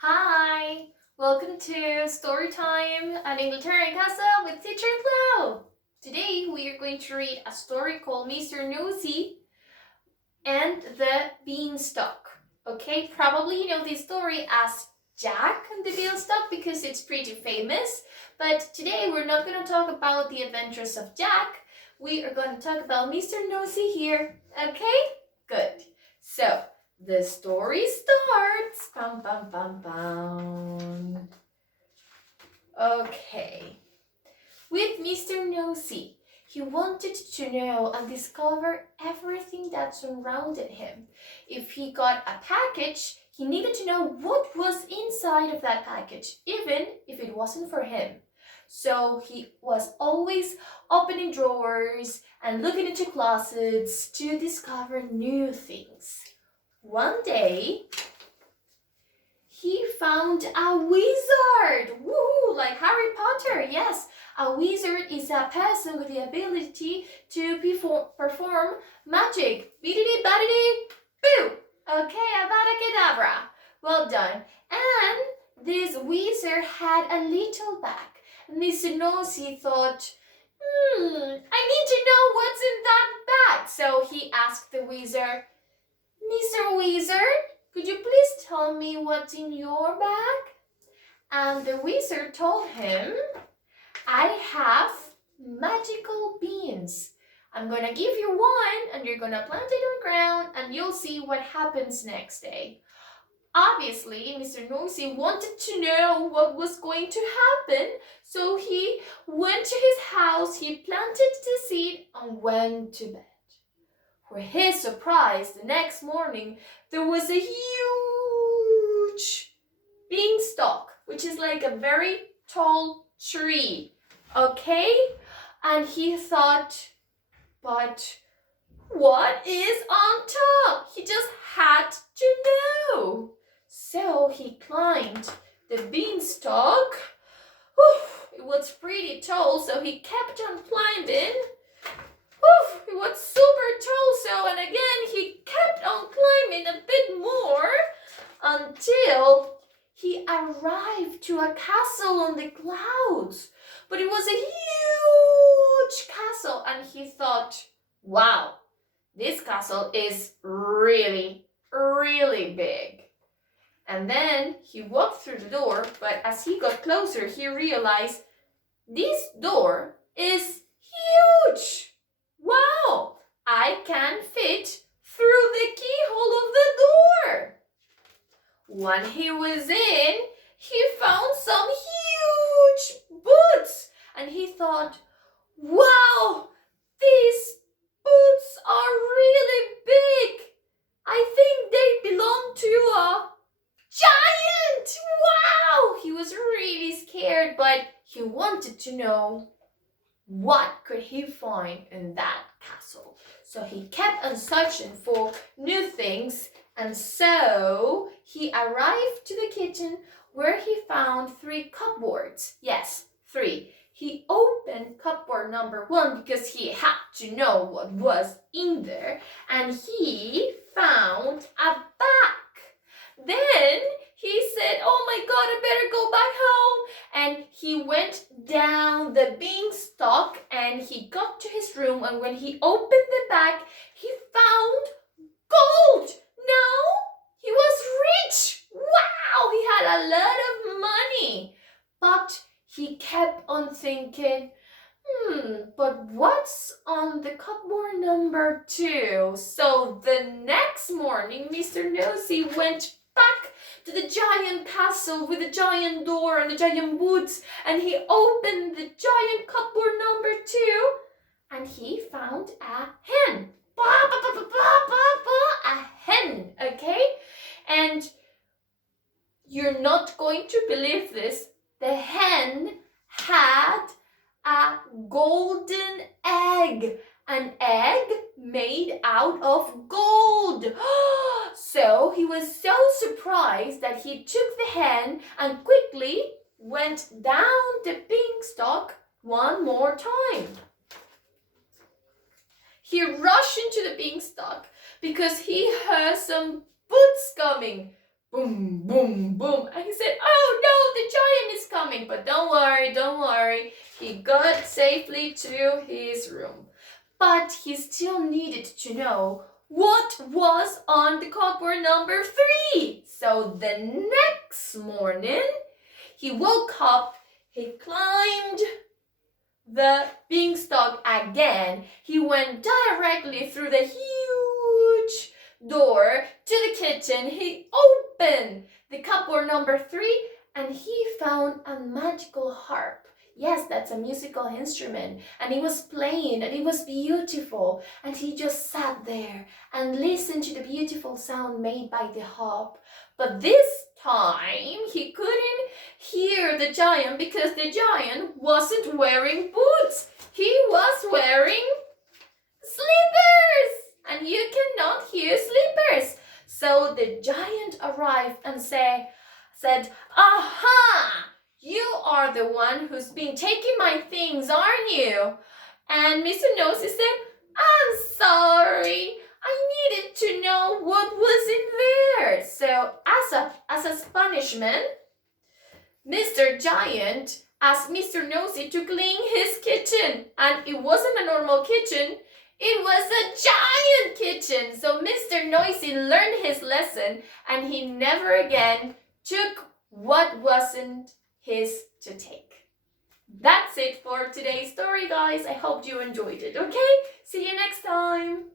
Hi! Welcome to Story Time at Inglaterra in Casa with Teacher Clau. Today we are going to read a story called Mr. Nosey and the Beanstalk. Okay, probably you know this story as Jack and the Beanstalk because it's pretty famous. But today we're not going to talk about the adventures of Jack. We are going to talk about Mr. Nosey here. Okay? Good. So, the story starts. Bum, bum, bum, bum. Okay. With Mr. Nosey, he wanted to know and discover everything that surrounded him. If he got a package, he needed to know what was inside of that package, even if it wasn't for him. So he was always opening drawers and looking into closets to discover new things. One day, he found a wizard! Woohoo! Like Harry Potter, yes! A wizard is a person with the ability to perform magic. Biddity baddity boo! Okay, Avada Kedavra. Well done. And this wizard had a little bag. Mr. Nosey thought, I need to know what's in that bag. So he asked the wizard, Mr. Wizard, could you please tell me what's in your bag? And the wizard told him, I have magical beans. I'm gonna give you one and you're gonna plant it on the ground and you'll see what happens next day. Obviously, Mr. Nosey wanted to know what was going to happen, so he went to his house, he planted the seed and went to bed. For his surprise, the next morning, there was a huge beanstalk, which is like a very tall tree, okay? And he thought, but what is on top? He just had to know. So he climbed the beanstalk. It was pretty tall, so he kept on climbing. It was super tall, so and again he kept on climbing a bit more until he arrived to a castle on the clouds. But it was a huge castle and he thought, wow, this castle is really, really big. And then he walked through the door, but as he got closer, he realized this door is huge. Wow, I can fit through the keyhole of the door. When he was in, he found some huge boots and he thought, wow, these boots are really big. I think they belong to a giant. Wow! He was really scared, but he wanted to know what could he find in that castle. So he kept on searching for new things, and so he arrived to the kitchen where he found 3 cupboards. Yes, 3. He opened cupboard number 1 because he had to know what was in there, and he found a bag. Then he said, oh my God, I better go back home. And he went down the beanstalk and he got to his room. And when he opened the bag, he found gold. No, he was rich. Wow, he had a lot of money. But he kept on thinking, but what's on the cupboard number 2? So the next morning, Mr. Nosey went back to the giant castle with the giant door and the giant boots, and he opened the giant cupboard number 2 and he found a hen. A hen, okay? And you're not going to believe this. The hen had a golden egg. An egg made out of gold. So he was so surprised that he took the hen and quickly went down the beanstalk one more time. He rushed into the beanstalk because he heard some boots coming. Boom, boom, boom. And he said, oh no, the giant is coming. But don't worry, don't worry. He got safely to his room. But he still needed to know what was on the cupboard number 3. So the next morning, he woke up, he climbed the beanstalk again. He went directly through the huge door to the kitchen. He opened the cupboard number 3 and he found a magical harp. Yes, that's a musical instrument. And he was playing and it was beautiful. And he just sat there and listened to the beautiful sound made by the harp. But this time he couldn't hear the giant because the giant wasn't wearing boots. He was wearing slippers. And you cannot hear slippers. So the giant arrived and said, aha! You are the one who's been taking my things, aren't you? And Mr. Nosey said, I'm sorry. I needed to know what was in there. So as a punishment, Mr. Giant asked Mr. Nosey to clean his kitchen. And it wasn't a normal kitchen. It was a giant kitchen. So Mr. Nosey learned his lesson and he never again took what wasn't his to take. That's it for today's story, guys. I hope you enjoyed it, okay? See you next time.